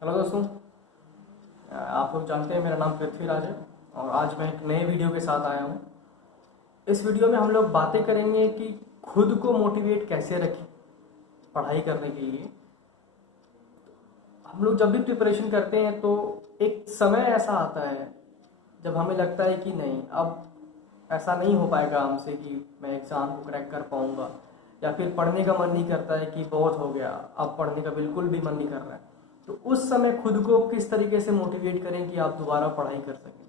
Hello दोस्तों, आप लोग जानते हैं मेरा नाम पृथ्वीराज है और आज मैं एक नए वीडियो के साथ आया हूँ। इस वीडियो में हम लोग बातें करेंगे कि खुद को मोटिवेट कैसे रखें पढ़ाई करने के लिए। हम लोग जब भी प्रिपरेशन करते हैं तो एक समय ऐसा आता है जब हमें लगता है कि नहीं, अब ऐसा नहीं हो पाएगा हमसे कि मैं एग्ज़ाम को क्रैक कर पाऊँगा, या फिर पढ़ने का मन नहीं करता है कि बहुत हो गया, अब पढ़ने का बिल्कुल भी मन नहीं कर रहा है। तो उस समय खुद को किस तरीके से मोटिवेट करें कि आप दोबारा पढ़ाई कर सकें।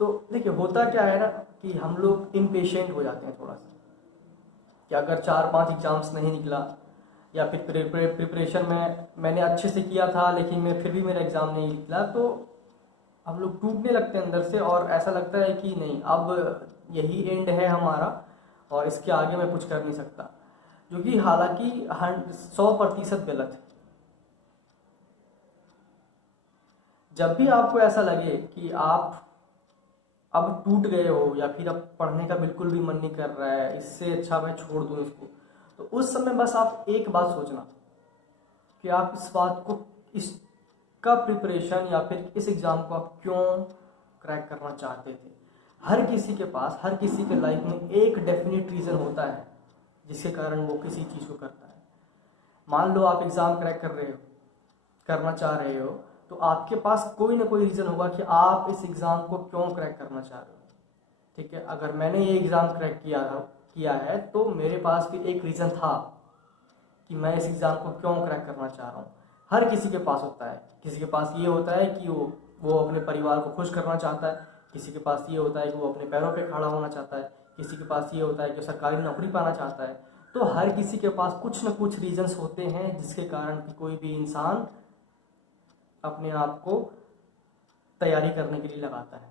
तो देखिए, होता क्या है ना कि हम लोग इम्पेशेंट हो जाते हैं थोड़ा सा, कि अगर 4-5 एग्जाम्स नहीं निकला या फिर प्रिपरेशन में मैंने अच्छे से किया था लेकिन मैं फिर भी मेरा एग्ज़ाम नहीं निकला, तो हम लोग टूटने लगते हैं अंदर से और ऐसा लगता है कि नहीं, अब यही एंड है हमारा और इसके आगे मैं कुछ कर नहीं सकता, जो कि हालांकि 100% गलत है। जब भी आपको ऐसा लगे कि आप अब टूट गए हो या फिर अब पढ़ने का बिल्कुल भी मन नहीं कर रहा है, इससे अच्छा मैं छोड़ दूं इसको, तो उस समय बस आप एक बात सोचना कि आप इस बात को, इसका प्रिपरेशन या फिर इस एग्ज़ाम को आप क्यों क्रैक करना चाहते थे। हर किसी के पास, हर किसी के लाइफ में एक डेफिनेट रीज़न होता है जिसके कारण वो किसी चीज़ को करता है। मान लो आप एग्ज़ाम क्रैक करना चाह रहे हो, तो आपके पास कोई ना कोई रीज़न होगा कि आप इस एग्ज़ाम को क्यों क्रैक करना चाह रहे हो। ठीक है, अगर मैंने ये एग्ज़ाम क्रैक किया है तो मेरे पास भी एक रीज़न था कि मैं इस एग्ज़ाम को क्यों क्रैक करना चाह रहा हूँ। हर किसी के पास होता है। किसी के पास ये होता है कि वो अपने परिवार को खुश करना चाहता है, किसी के पास ये होता है कि वो अपने पैरों पे खड़ा होना चाहता है, किसी के पास ये होता है कि सरकारी नौकरी पाना चाहता है। तो हर किसी के पास कुछ न कुछ रीजंस होते हैं जिसके कारण कि कोई भी इंसान अपने आप को तैयारी करने के लिए लगाता है।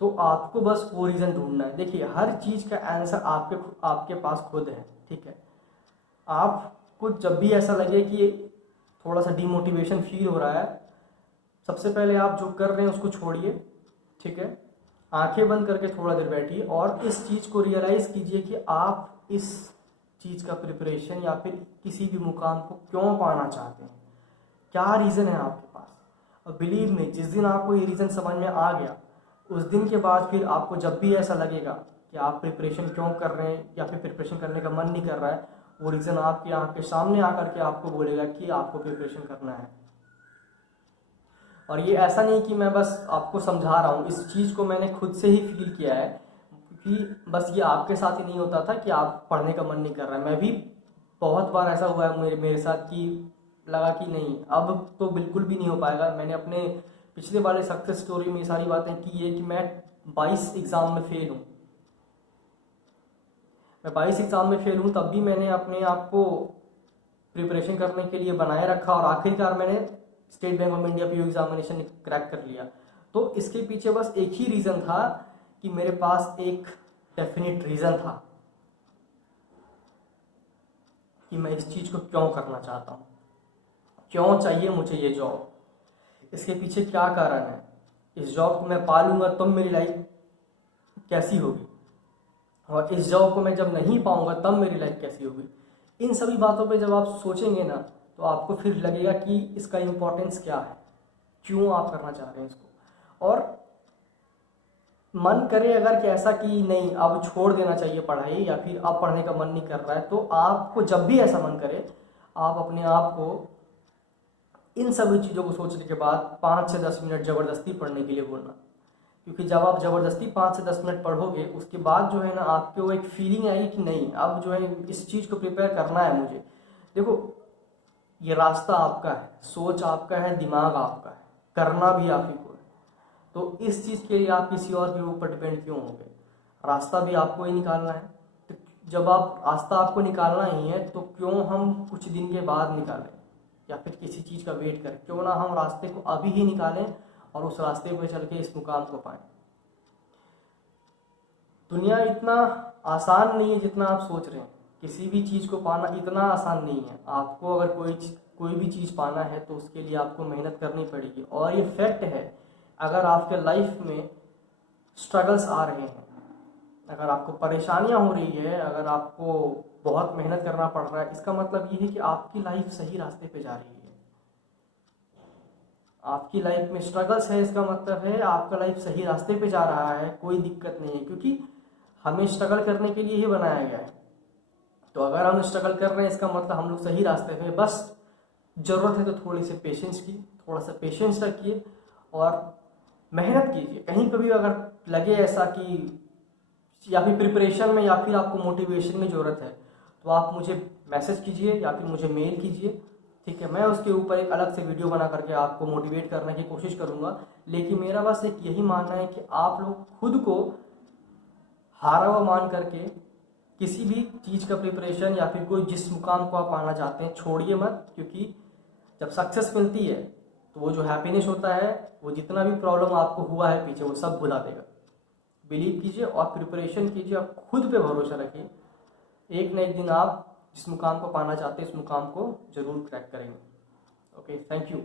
तो आपको बस वो रीज़न ढूंढना है। देखिए, हर चीज़ का आंसर आपके पास खुद है। ठीक है, आपको जब भी ऐसा लगे कि थोड़ा सा डिमोटिवेशन फील हो रहा है, सबसे पहले आप जो कर रहे हैं उसको छोड़िए। ठीक है, आंखें बंद करके थोड़ा देर बैठिए और इस चीज़ को रियलाइज़ कीजिए कि आप इस चीज़ का प्रिपरेशन या फिर किसी भी मुकाम को क्यों पाना चाहते हैं, क्या रीज़न है आपके पास। और बिलीव में, जिस दिन आपको ये रीज़न समझ में आ गया, उस दिन के बाद फिर आपको जब भी ऐसा लगेगा कि आप प्रिपरेशन क्यों कर रहे हैं या फिर प्रिपरेशन करने का मन नहीं कर रहा है, वो रीज़न आपके यहाँ के सामने आकर के आपको बोलेगा कि आपको प्रिपरेशन करना है। और ये ऐसा नहीं कि मैं बस आपको समझा रहा हूँ, इस चीज़ को मैंने खुद से ही फील किया है कि बस ये आपके साथ ही नहीं होता था कि आप पढ़ने का मन नहीं कर रहा है। मैं भी बहुत बार ऐसा हुआ है मेरे साथ कि लगा कि नहीं, अब तो बिल्कुल भी नहीं हो पाएगा। मैंने अपने पिछले वाले सक्सेस स्टोरी में ये सारी बातें की है कि मैं 22 एग्ज़ाम में फेल हूँ। मैं 22 एग्ज़ाम में फेल हूँ, तब भी मैंने अपने आप को प्रिपरेशन करने के लिए बनाए रखा और आखिरकार मैंने state bank of India PO examination crack कर लिया। तो इसके पीछे बस एक ही रीज़न था कि मेरे पास एक डेफिनेट रीज़न था कि मैं इस चीज़ को क्यों करना चाहता हूँ, क्यों चाहिए मुझे ये जॉब, इसके पीछे क्या कारण है, इस जॉब को मैं पा लूँगा तब मेरी लाइफ कैसी होगी, और इस जॉब को मैं जब नहीं पाऊँगा तब मेरी लाइफ कैसी होगी। इन सभी बातों पे जब आप सोचेंगे ना, तो आपको फिर लगेगा कि इसका इम्पोर्टेंस क्या है, क्यों आप करना चाह रहे हैं इसको। और मन करे अगर कि ऐसा कि नहीं, अब छोड़ देना चाहिए पढ़ाई या फिर अब पढ़ने का मन नहीं कर रहा है, तो आपको जब भी ऐसा मन करे, आप अपने आप को इन सभी चीज़ों को सोचने के बाद 5 से 10 मिनट ज़बरदस्ती पढ़ने के लिए बोलना। क्योंकि जब आप ज़बरदस्ती 5 से 10 मिनट पढ़ोगे, उसके बाद जो है ना, आपको एक फीलिंग आएगी कि नहीं, अब जो है इस चीज़ को प्रिपेयर करना है मुझे। देखो, ये रास्ता आपका है, सोच आपका है, दिमाग आपका है, करना भी आप ही को है। तो इस चीज़ के लिए आप किसी और के ऊपर डिपेंड क्यों होंगे, रास्ता भी आपको ही निकालना है। तो जब आप रास्ता आपको निकालना ही है, तो क्यों हम कुछ दिन के बाद निकालें या फिर किसी चीज़ का वेट करें, क्यों ना हम रास्ते को अभी ही निकालें और उस रास्ते पर चल के इस मुकाम को पाएं। दुनिया इतना आसान नहीं है जितना आप सोच रहे हैं। किसी भी चीज़ को पाना इतना आसान नहीं है। आपको अगर कोई भी चीज़ पाना है तो उसके लिए आपको मेहनत करनी पड़ेगी। और ये फैक्ट है, अगर आपके लाइफ में स्ट्रगल्स आ रहे हैं, अगर आपको परेशानियां हो रही है, अगर आपको बहुत मेहनत करना पड़ रहा है, इसका मतलब ये है कि आपकी लाइफ सही रास्ते पे जा रही है। आपकी लाइफ में स्ट्रगल्स है, इसका मतलब है आपका लाइफ सही रास्ते पे जा रहा है, कोई दिक्कत नहीं है, क्योंकि हमें स्ट्रगल करने के लिए ही बनाया गया है। तो अगर हम स्ट्रगल कर रहे हैं इसका मतलब हम लोग सही रास्ते पे, बस ज़रूरत है तो थोड़ी सी पेशेंस की, थोड़ा सा पेशेंस रखिए और मेहनत कीजिए। कहीं कभी अगर लगे ऐसा कि या फिर प्रिपरेशन में या फिर आपको मोटिवेशन की ज़रूरत है तो आप मुझे मैसेज कीजिए या फिर मुझे मेल कीजिए, ठीक है। मैं उसके ऊपर एक अलग से वीडियो बना करके आपको मोटिवेट करने की कोशिश करूँगा। लेकिन मेरा बस एक यही मानना है कि आप लोग खुद को हारा हुआ मान करके किसी भी चीज़ का प्रिपरेशन या फिर कोई जिस मुकाम को आप पाना चाहते हैं छोड़िए मत, क्योंकि जब सक्सेस मिलती है तो वो जो हैप्पीनेस होता है, वो जितना भी प्रॉब्लम आपको हुआ है पीछे, वो सब भुला देगा। बिलीव कीजिए और प्रिपरेशन कीजिए, आप खुद पे भरोसा रखिए। एक न एक दिन आप जिस मुकाम को पाना चाहते हैं, इस मुकाम को जरूर क्रैक करेंगे। Okay, thank you.